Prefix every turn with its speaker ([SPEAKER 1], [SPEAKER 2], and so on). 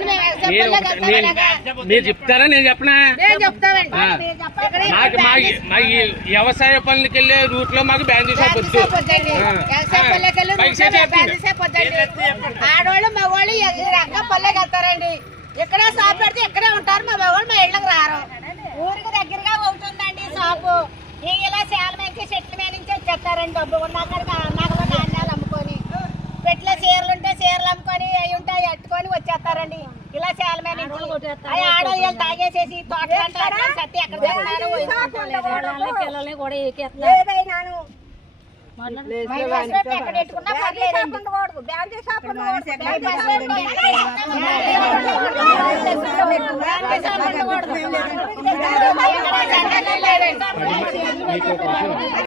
[SPEAKER 1] మీరు
[SPEAKER 2] చెప్తారా నేను చెప్పనా నాకు మా వ్యవసాయ పనులకి వెళ్ళే రూట్ లో మాకు బ్యాంక్ షాప్ వచ్చు
[SPEAKER 1] ఆడవాళ్ళు మగవాళ్ళు రంగ పల్లెకి వెళ్తారండి ఇక్కడ షాప్ పెడితే ఇక్కడే ఉంటారు మా మగవాళ్ళు మా ఇళ్ళకి ఊరికి దగ్గరగా ఉంటుందండి షాపు ఇలా చాలా మంచి చెట్ల మీద నుంచి వచ్చేస్తారండి డబ్బు నాకు అమ్ముకొని చీరలు ఉంటే చీరలు అమ్ముకొని అయి ఉంటే వచ్చేస్తారు ਆ ਆੜਾ ਇਹ ਤਾਂ ਆ ਗਿਆ ਸੀ ਪਾਟਾਂ ਤਾਂ ਸੱਤ ਅਕਰ ਜਨਾਰ ਹੋਇਆ
[SPEAKER 3] ਕੋਲੇ ਲੈ ਲੈ ਗੋੜੇ ਇੱਕ ਇੱਤ
[SPEAKER 1] ਲੈ ਬਈ ਨਾਨੂ ਮਰਨ ਲੈ ਲੈ ਪੈਪਰੇਟ ਕੁੱਣਾ ਪੜੀ ਸਾਮਣੇ ਕੋੜੂ ਬੈਂਚੇ ਸਾਪ ਨੂੰ ਸੈਗਰ ਬੈਂਚੇ ਸਾਪ ਨੂੰ ਕੋੜੂ